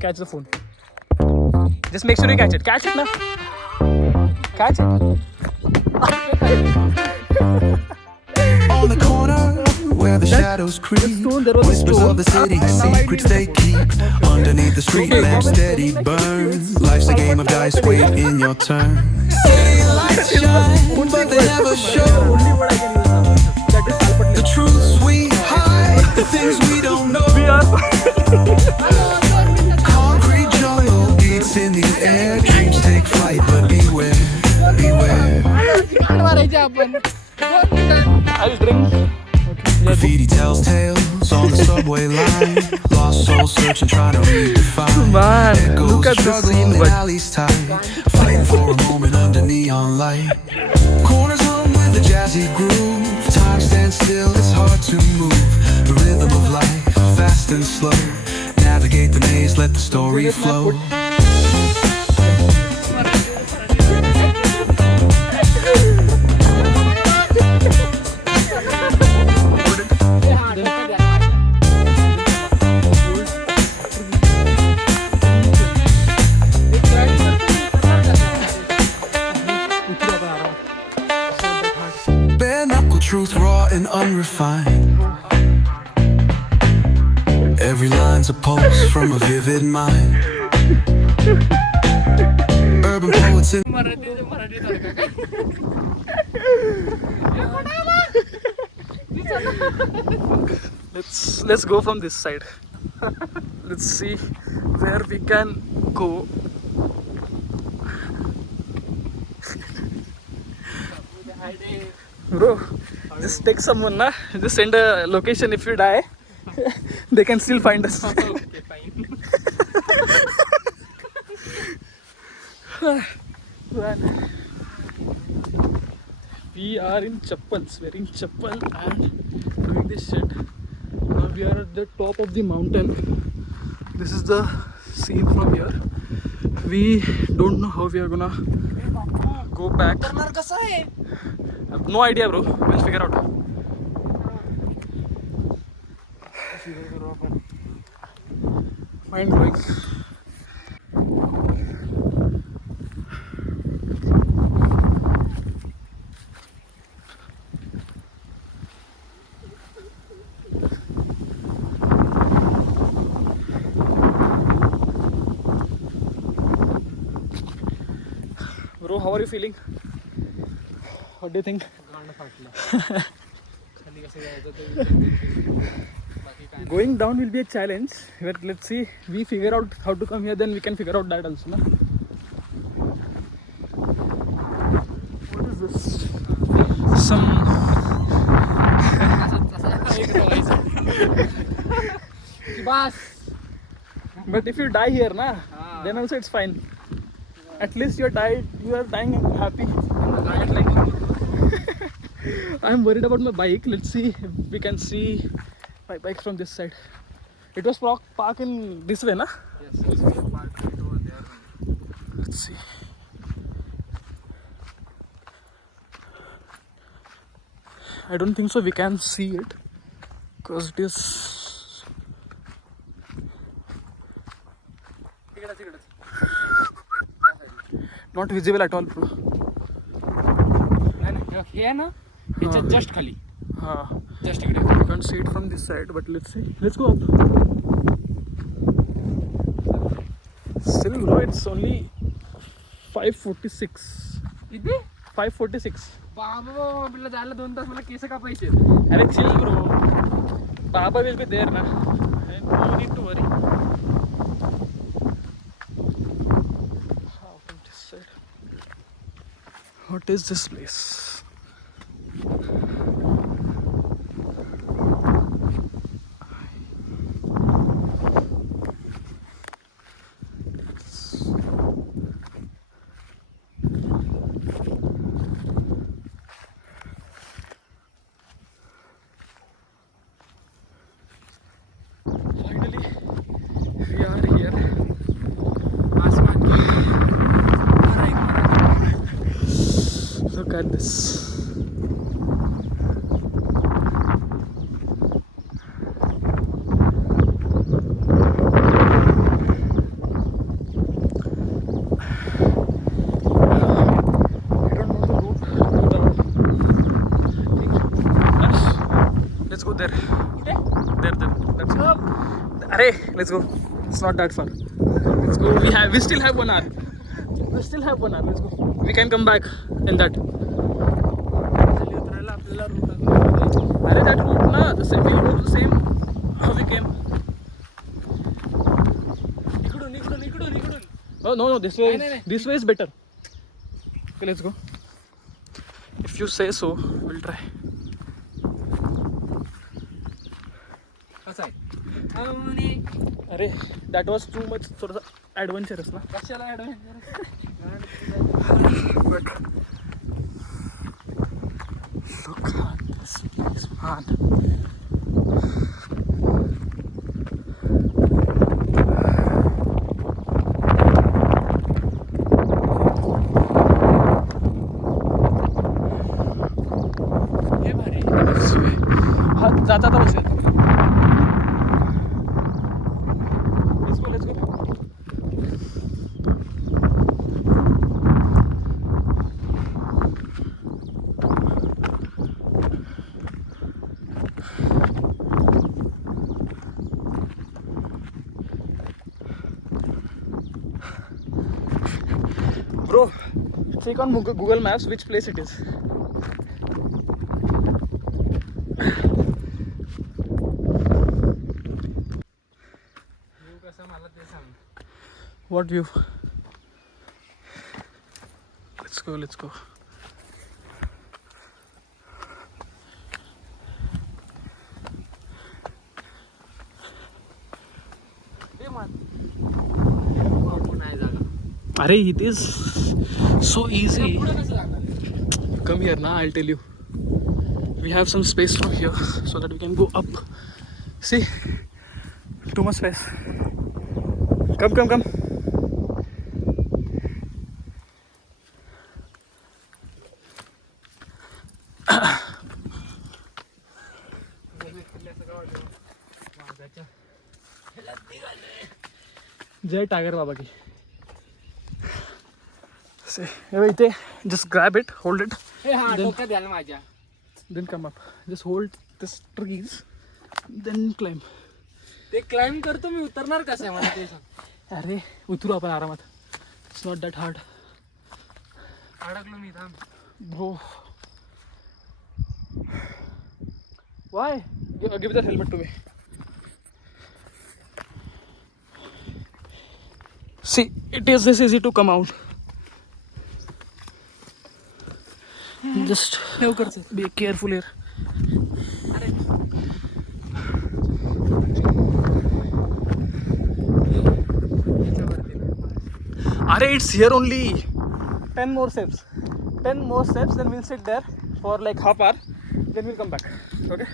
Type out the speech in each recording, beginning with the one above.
Catch the phone. Just make sure you catch it. Catch it now. Catch it. On the corner where the shadows creep, whispers of the city, secrets they keep. Underneath the street lamp steady burn. Life's a game of dice, wait in your turn. City lights shine, but they never show the truths we hide, the things we don't know. Concrete jungle beats in the air, dreams take flight, but beware, beware. I will drink. Graffiti tells tales on the subway line. Lost souls searching, trying to redefine. Man, Echoes look at the struggling scene, in but alleys tight, fighting for a moment under neon light. Corners hum with a jazzy groove. Time stands still, it's hard to move. The rhythm of life, fast and slow. Navigate the maze, let the story flow. Bare knuckle truth, raw and unrefined. Every line's a pulse from a vivid mind. Urban poets in let's go from this side. Let's see where we can go. Bro, just take someone, na? Just send a location. If you die, they can still find us. Man. We are in chappals, wearing chappal and doing this shit. Now we are at the top of the mountain. This is the scene from here. We don't know how we are gonna go back. I have no idea, bro. We'll figure out. Mind blowing. Bro, how are you feeling? What do you think? Going down will be a challenge, but let's see. We figure out how to come here, then we can figure out that also. Na? What is this? Some. But if you die here, na, then also it's fine. At least you are dying happy. I'm worried about my bike. Let's see if we can see my bike from this side. It was parked in this way, na? Yes, we parked it over there. Let's see. I don't think so we can see it because it is not visible at all, bro. Here na, it's just khali. Just You can't see it from this side, but let's see. Let's go up. Still, bro, it's only 5:46. किती? 5:46. बाबा आपल्याला जायला 2 तास मला case कापायचे. Alex, chill, bro. Baba will be there, na. No need to worry. From this side. What is this place? Finally, we are here. Look at this. Arey, let's go. It's not that far. Let's go. We still have 1 hour. We still have 1 hour. Let's go. We can come back in that. Arey, that route na, the same. We'll go to the same how we came. Oh no, this way. This way is better. Okay, let's go. If you say so, we'll try. Arey, that was too much थोड़ा adventurous ना. But look at this place, man. हाँ, जाता था बस. Let's go. Bro, check on Google Maps which place it is. What view? Let's go. Arey, it is so easy. Come here now, I'll tell you. We have some space from here so that we can go up. See? Too much space. Come. जय tiger बाबा की. इथे just grab it, hold it. Then come up. Just hold this trees, then climb. ते climb करतो मी, उतरणार कसं आहे मला ते सांग. अरे उतरू आपण आरामात. It's not that hard. अडकलो मी, थांब. Bro, why? Give that helmet to me. See, it is this easy to come out. Just be careful here. Arey, it's here only. 10 more steps. 10 more steps, then we'll sit there for like half hour. Then we'll come back. Okay?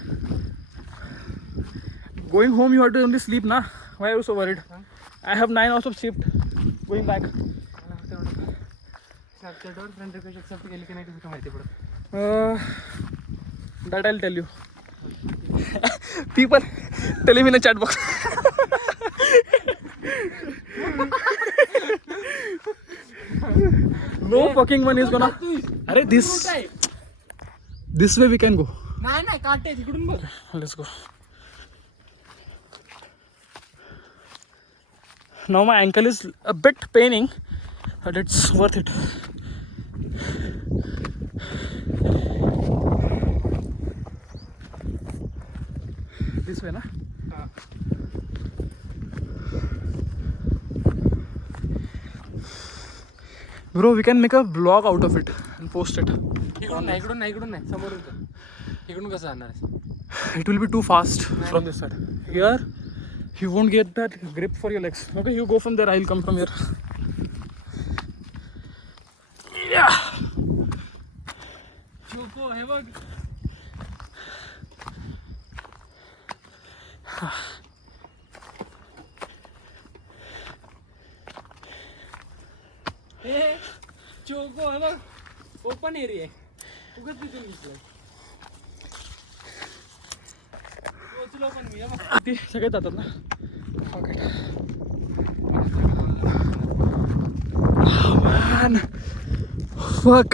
Going home, you have to only sleep, na? Why are you so worried? I have 9 hours of shift. Going back. स्नॅपचॅटवर friend request accept केली की नाही तुझं माहिती पडत. That I'll tell you. People telling me in the chat box. No fucking one is gonna. Arey, this way we can go. नाही काटे तिकडून बघ. Let's go. Now my ankle is a bit paining, but it's worth it. This way, na? Bro, we can make a vlog out of it and post it. इकडून नाही समोरून कर. इकडून कसं जाणार आहेस? It will be too fast from this side. Here, you won't get that grip for your legs. Okay, you go from there, I'll come from here. Yeah. Choco हे बघ. हे चोको हे बघ. ओपन एरिया आहे. उगाच तिथून दिसलं. पोचलो पण मी. हे बघ. ते सगळे जातात ना. Okay. Oh man. Fuck.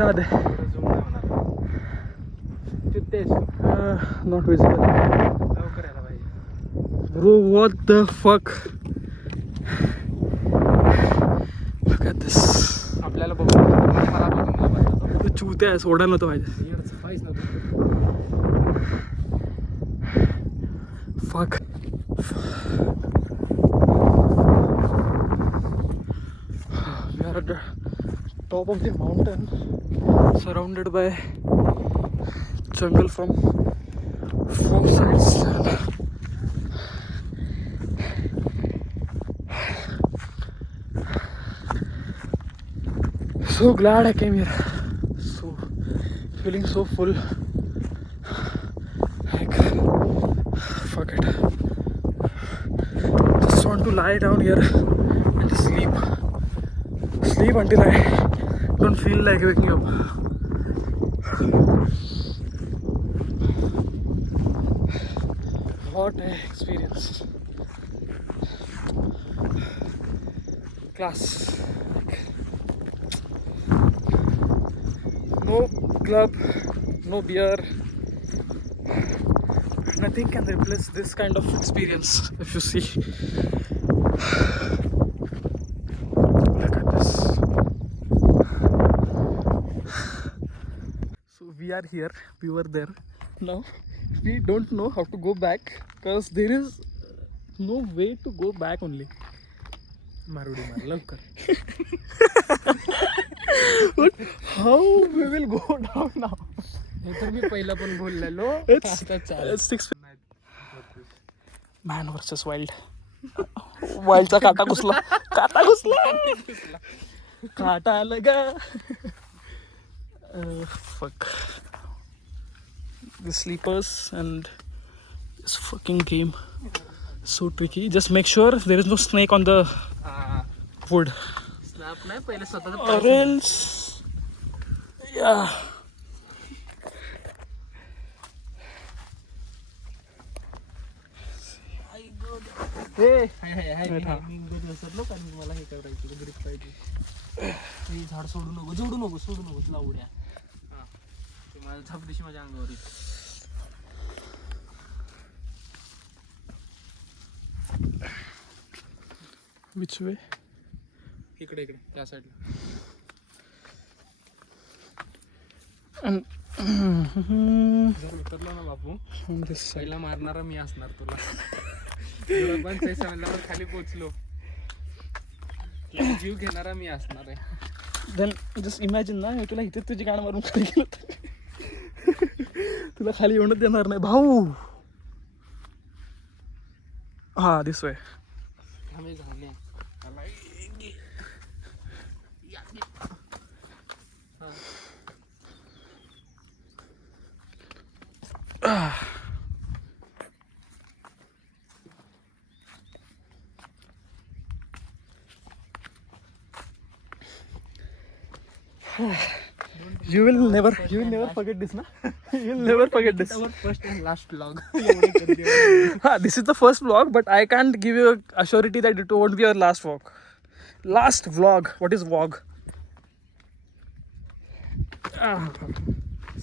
Rahu they. चुत्तेस Not visible. लवकर यायला पाहिजे. Bro, what the fuck? Look at this. आपल्याला बघून मला बघून नाही वाटत. तू चूत्या आहे, सोडायला नव्हतं पाहिजे. एवढंच काहीच नव्हतं. Fuck. We are at the top of the mountain, surrounded by jungle from 4 sides. So glad I came here. So feeling so full. Like, fuck it. Just want to lie down here and sleep. Sleep until I don't feel like waking up. What an experience. Class. No club, no beer. Nothing can replace this kind of experience if you see. Look at this. So we are here, we were there. Now we don't know how to go back because there is no way to go back only. मारुडी मार लवकर. But how we will go down now? हे तर मी पहिला पण बोललेलो. It's 6. Man versus wild. Wildचा काटा घुसला. काटा लगा. Fuck. The sleepers and this fucking game. So tricky. Just make sure there is no snake on the wood. Snap नाही पहिले स्वतःच Or else. Yeah. मी उगाच विसरलो कारण मला हे करायचं ग्रिप पाहिजे. हे झाड सोडू नको तुला उड्या. हा ते माझ्या झपदिशी माझ्या अंगावर येईल. Which way? इकडे त्या साईडला. And जर उतरलो ना बापू on this side. पहिला मारणारा मी असणार तुला. तुला पण ते सांगल्यावर खाली पोचलो जीव घेणारा मी असणार आहे. Then just imagine ना मी तुला इथे तुझी गाणं मारून खाली गेलो तर तुला खाली येऊनच देणार नाही भाऊ. हा दिस वे. आम्ही झाले You will never forget this, na? You will never forget this. First and last blog. This is the first vlog, but I can't give you a surety that it won't be our last vlog. Last vlog. What is vlog?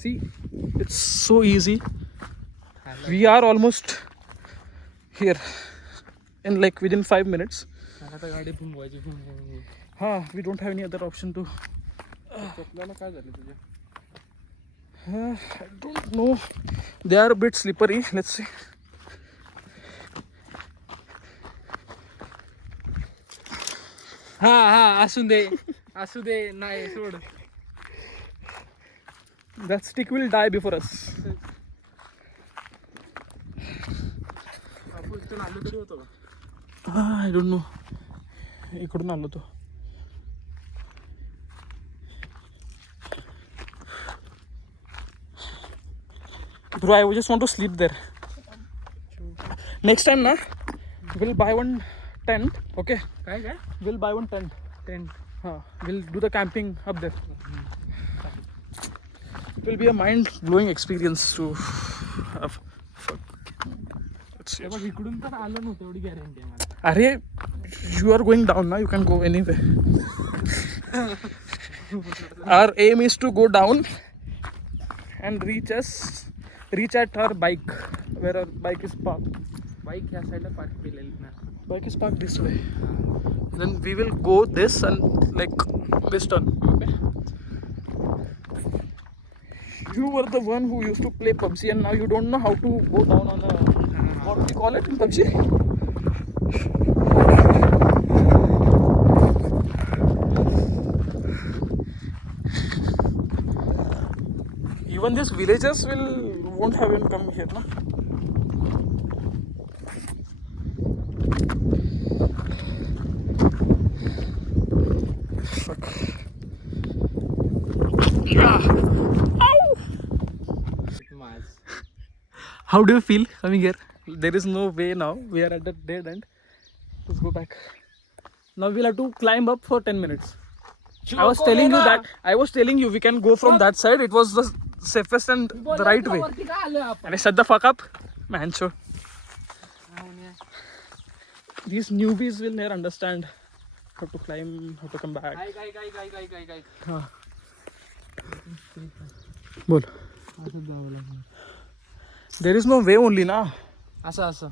See, it's so easy. We are almost here in like within 5 minutes. आता गाडी घुमवायची. We don't have any other option to. चपलाला काय झालं तुझ्या? I don't know. They are a bit slippery. Let's see. हा असू दे नाही सोड. That stick will die before us. इथून आलो तरी होतो का? I don't know. इकडून आलो तो. Bro, I just want to sleep there. Next time, na, we'll buy one tent. Okay, काय we'll buy one tent. We'll do the camping up there. It will be a mind-blowing experience to have. Fuck. Let's see. बघ इकडून तर आलं नव्हतं एवढी guarantee आहे मला. Arey, you are going down now. You can go anywhere. Our aim is to go down and reach at our bike, where our bike is parked. Bike ह्या साईडला पार्क केलेली ना. Bike is parked this way. Then we will go this and like this turn. Okay. You were the one who used to play PUBG and now you don't know how to go down on a what do you call it in PUBG? Even these villagers won't have him come here, na? Fuck. Ow! माझ. How do you feel coming here? There is no way now. We are at the dead end. Let's go back. Now we'll have to climb up for 10 minutes. I was telling you we can go from that side. It was the safest and the right way. वरती काय आलोय आपण? And shut the fuck up, man. Show. These newbies will never understand how to climb, how to come back. काय हाँ. बोल. असं जावं लागेल. There is no way only, na. असं असं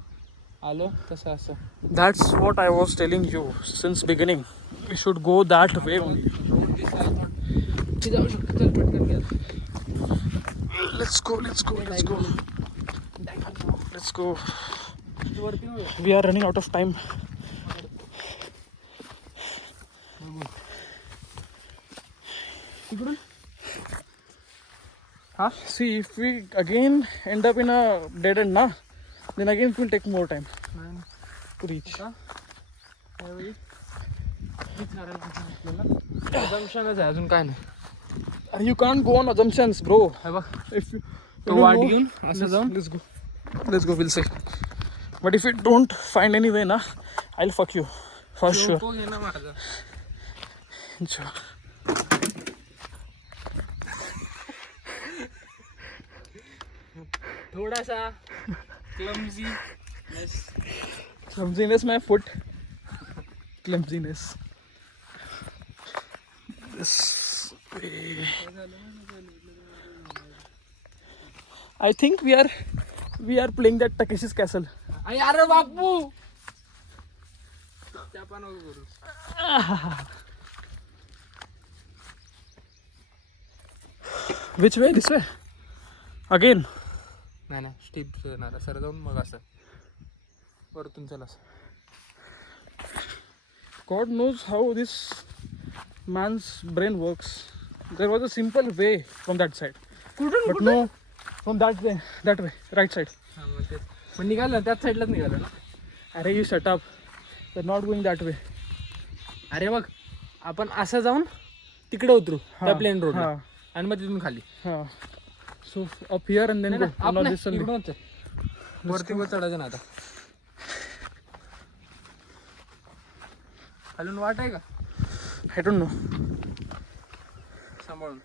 आलो तसं असं. That's what I was telling you since beginning. We should go that way only. ती जाऊ शकतो. चल पटकन घ्या. Let's go. Let's go. वरती नव्हे. We are running out of time. तिकडून See, if we again end up in a dead end, na, then again it will take more time to reach. त्यावेळी जंक्शनच आहे, अजून काय नाही. You can't go on assumptions, bro. हे बघ If you तो don't watt know, घेऊन असं जाऊन let's go. We'll see. But if we don't find any way, na, I'll fuck you for sure. लोको घे ना माझा. Sure. थोडासा clumsy. Clumsiness, my foot. Clumsiness. This way. I think we are playing that Takeshi's Castle. अरे बापू त्या पण करू. Which way? This way? Again? नाही नाही स्टेप येणार सर जाऊन मग असं वरतून चला असं. God knows how this man's brain works. There was a simple way from that side. But no, from that way, right side. हां मग तेच मग निघालं त्याच साईडलाच निघालं ना. Arey, you shut up. We're not going that way. अरे बघ आपण असं जाऊन तिकडे उतरू त्या प्लेन रोड हा. आणि मग तिथून खाली. So up here and then go. Not this only. इकडूनच वरती वर चढायचं ना आता. खालून वाट आहे का I don't know. सांभाळून.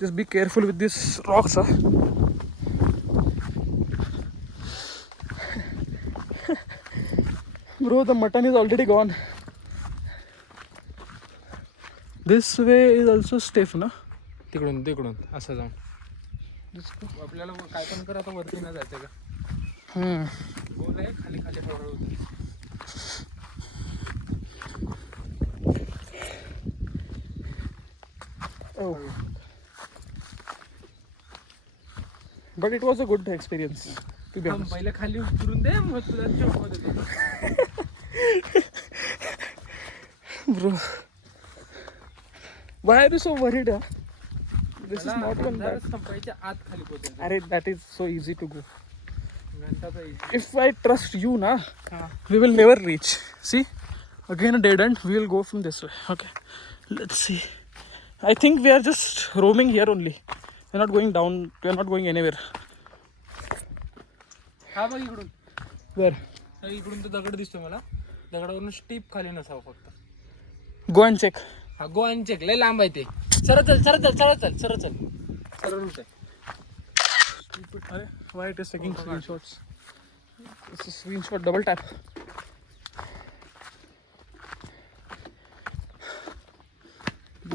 Just be careful with these rocks, huh? Bro, the mutton is already gone. This way is also stiff, na? तिकडून असं जाऊन आपल्याला काय पण कर आता वरती नाही जायचं का. बोल आहे खाली हळूहळू. Oh. But it was a good experience, to be honest. पहिले खाली उतरून दे मग तुला चौकमध्ये Bro, why are you so worried, huh? This is not one bad. संपायच्या आत खाली पोहोचायचं. Arey, that is so easy to go. घंटाचा इथे. If I trust you, na, हां we will never reach. See, again a dead end. We will go from this way. Okay, let's see. I think we are just roaming here only. We're not going down. We're not going anywhere. हा बघ इकडून. Where? इकडून तर दगड दिसतो मला. दगडावरून steep खाली नसावं फक्त. Go and check. हा गो आणि चेक लय लांब आहे ते. सरळ चल. सरळ रूट आहे. Arey, why it is taking screenshots? It's a screenshot. Double tap.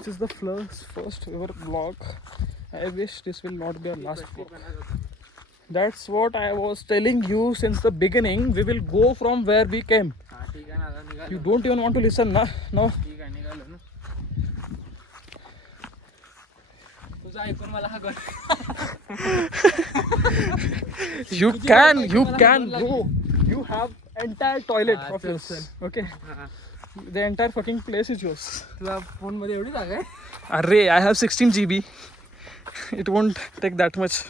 This is the first ever vlog. I wish this will not be our last vlog. That's what I was telling you since the beginning. We will go from where we came. हा ठीक आहे ना, आता निघालो. You don't even want to listen, na? No. ठीक आहे, निघालो ना. तुझं ऐकून मला हा You can, bro. You have entire toilet of चल, yours. चल. Okay. हा. The entire fucking place is yours. तुला फोन मध्ये एवढी जागा आहे? Array, I have 16 GB. It won't take that much.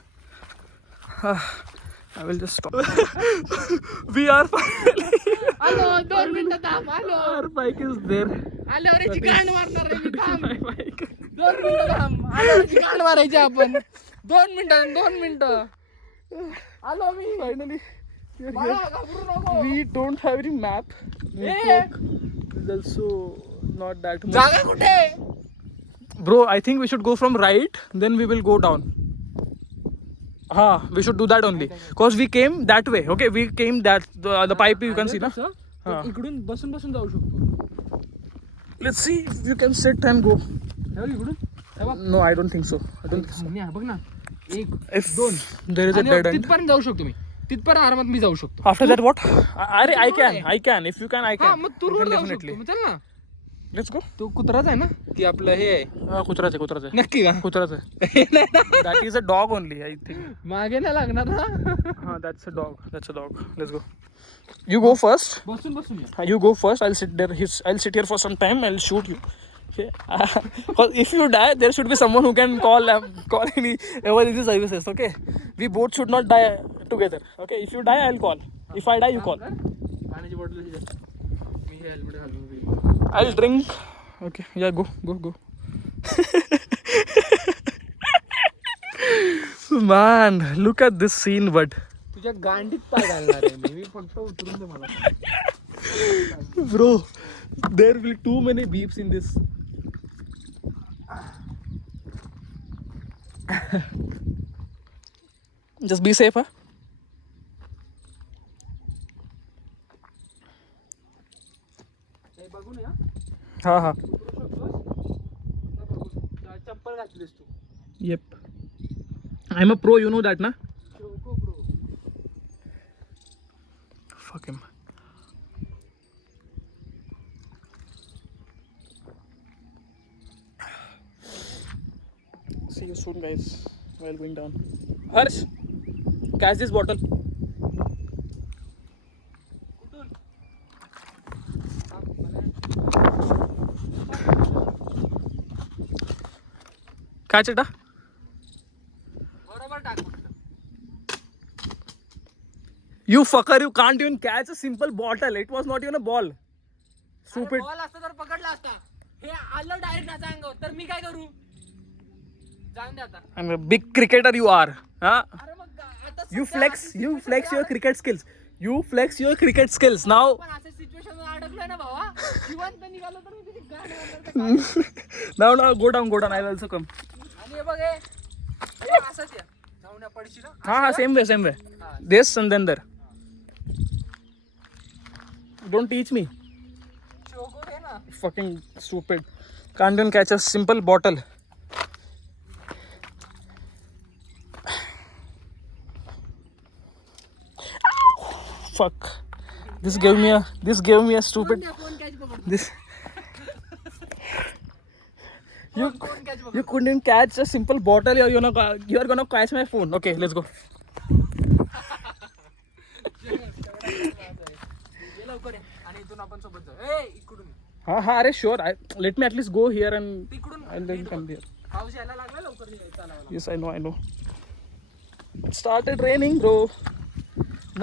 I will just stop. We are finally. आलो, 2 मिनिटं थांब. आलो, Our bike is there. आल्यावर गांड मारणार आहे मी. थांब. My bike. 2 मिनिटं थांब. आल्यावर गांड मारायची आपण. 2 मिनिटं. आलो मी. Finally, we are मला here. घाबरू नको. We don't have any map. Network is also not that much. जागा कुठे? Bro, I think we should go from right, then we will go down. We should do that only. Cause we came that way. Okay, we came that the pipe you can see, na? कसं? हा. इकडून बसून जाऊ शकतो. Let's see if you can sit and go. हे बघ इकडून. हे बघ. No, I don't think so. I don't think so. सामने आहे, बघ ना. 1 If there is a आणि dead end. तिथपर्यंत जाऊ शकतो मी. तिथपर्यंत आरामात मी जाऊ शकतो. After that, what? I can. If you can, I हा can. मग तू You रोड can जाऊ definitely. शकतो. मग चल ना. Let's go. तो कुत्राच आहे ना? की आपलं हे आहे. कुत्राच आहे. नक्की का? कुत्राच आहे. That is a dog only, I think. मागे नाही लागणार ना. That's a dog. Let's go. You go first. बसून या. You go first. I'll sit there. I'll sit here for some time. I'll shoot you. Okay. Because if you die, there should be someone who can call any emergency services. Okay. We both should not die together. Okay. If you die, I'll call. If I die, you call. पाण्याची bottle मी हे helmet घालून घेईन. I'll drink. Okay. Yeah. Go. Man, look at this scene, bud. तुझ्या गांडीत पाय घालणार आहे मी फक्त उतरून दे मला. Bro, there will be too many beeps in this. Just be safe, huh? हे बघून या. Ha. चप्पल घातलीस तू. Yep. I'm a pro, you know that, na? Choco bro. Fuck him. See you soon, guys. While going down. Harsh, catch this bottle. कुठून? Catch it, huh? बरोबर टाक फक्त. You fucker, you can't even catch a simple bottle. It was not even a ball. Stupid. Ball असता तर पकडला असता. हे आलं direct माझ्या अंगावर तर मी काय करू? जाऊन दे आता. I'm a big cricketer you are. Huh? अरे मग आता You flex your cricket skills. You flex your cricket skills. Now, पण असं सिच्युएशन अडकलोय ना भावा. जिवंत निघालो तर मी किती गाड घालणार. now, go down. I'll also come. आणि हे बघ हे असंच या. जाऊन या पडशी ना. Ha, same way. This and then there. Don't teach me. Choco घे ना. Fucking stupid. Can't even catch a simple bottle. Fuck. This gave me a stupid. कोण कॅच पकडतो? This. कोण कॅच पकडतो? You couldn't even catch a simple bottle. You're gonna catch my phone. Okay, let's go. ये लवकर ये. आणि इथून आपण सोबत जाऊ. ए इकडून. Arey, sure. Let me at least go here and तिकडून. I'll then come here. पाऊस यायला लागला लवकर निघायचं चालायला. Yes, I know. It started raining, bro.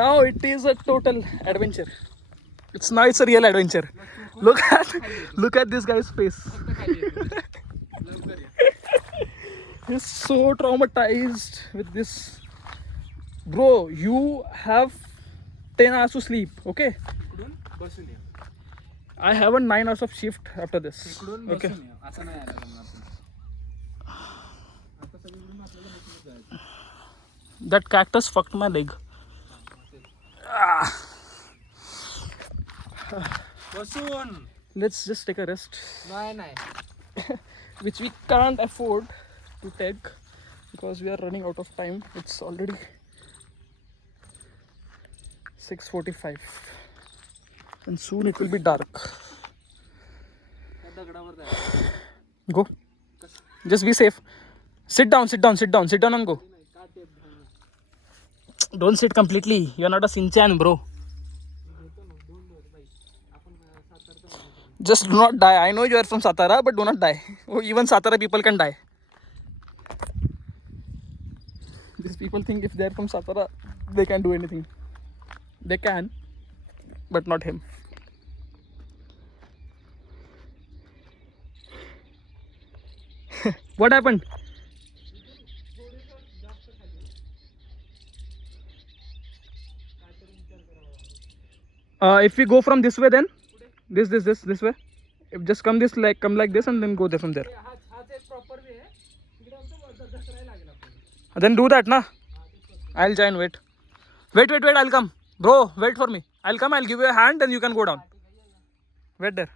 Now it is a total adventure. It's a real adventure. Look at this guy's face. फक्त खाली ये. लवकर ये. He's so traumatized with this. Bro, you have 10 hours to sleep, okay? इकडून बसून ये. I have a 9 hours of shift after this. इकडून Okay. बसून ये. असं नाही यायला लागणार आपण. आता सगळीकडून आपल्याला बसूनच जायचं. That cactus fucked my leg. बसून. Let's just take a rest. नाही which we can't afford to take because we are running out of time. It's already 6:45 and soon it will be dark. त्या दगडावर जायचं. Go. Just be safe. Sit down and go. Don't sit completely. You're not a Sinchan, bro. Just do not die. I know you are from Satara, but do not die. Even Satara people can die. These people think if they are from Satara, they can do anything. They can, but not him. What happened? If we go from this way, then this way. If just come like this, and then go there from there. Then do that, na. I'll join. Wait. I'll come, bro. Wait for me. I'll come. I'll give you a hand, then you can go down. Wait there.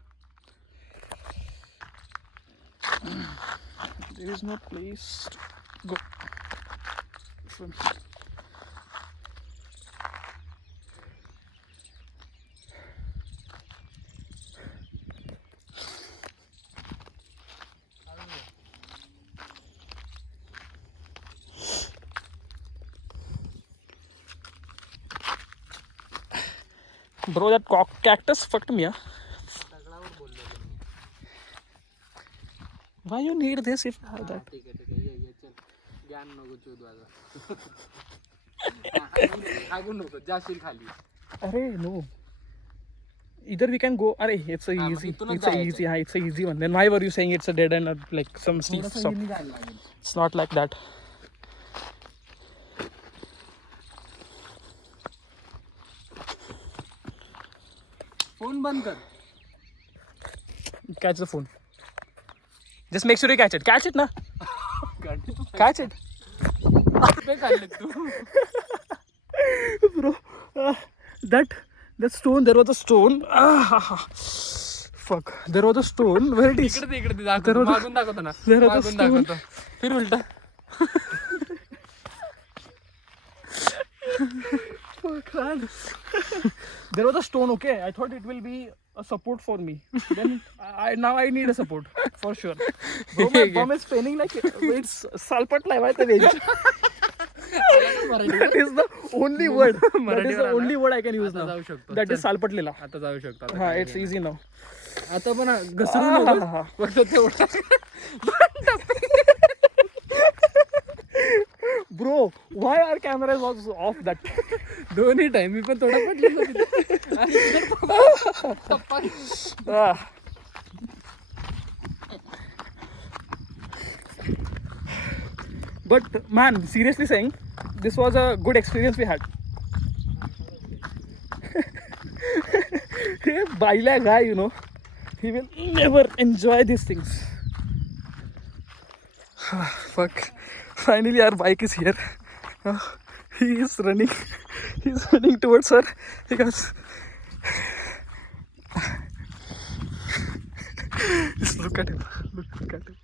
There is no place to go. From. Bro, that cactus fucked me, huh? Why you need this if you have that? ठीक आहे ये चल ज्ञान नको शोधू आता. हागू नको जाशील खाली. Arey, no. Either we can go. Arey, it's a easy. It's a easy one. Then why were you saying it's a dead end or like some steep stop? It's not like that. Phone बंद कर. Catch the phone. Just make sure you catch it. Catch it, na. Catch it. Bro, that stone. There was a stone. Fuck. There was a stone. Where it is? इकडे दाखवतो. मागून दाखवतो ना. मागून दाखवतो. फिर उलटा. Fuck, man. There was a stone, okay? I thought it will be a support for me. Then now I need a support for sure. Bro, my bum is paining like it's salpatla hai the range. That is the only word. That is the only word I can use now. That is salpatlela. आता जाऊ शकतो. Ha, it's easy now. आता पण घसरू नको. फक्त तेवढं. Bro, why our camera was off that? दोन्ही time मी पण थोडा पडलेलो तिथे. But man, seriously saying, this was a good experience we had. Baila guy, you know, he will never enjoy these things. Fuck. Finally our bike is here. He is running. He's running towards her because just look at him. Look at him.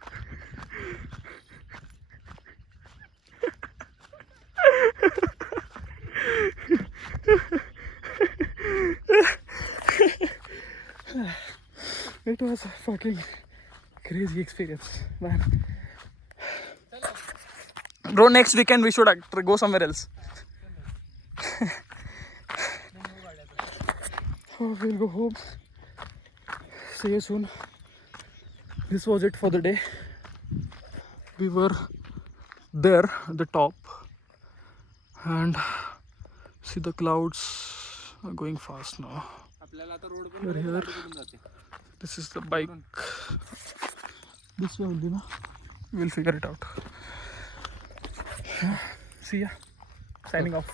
It was a fucking crazy experience, man. Bro, next weekend we should go somewhere else. Oh, we'll go home. See you soon. This was it for the day. We were there at the top and see the clouds are going fast now. We're here. This is the bike. This way only, na? We'll figure it out. See ya. Signing off.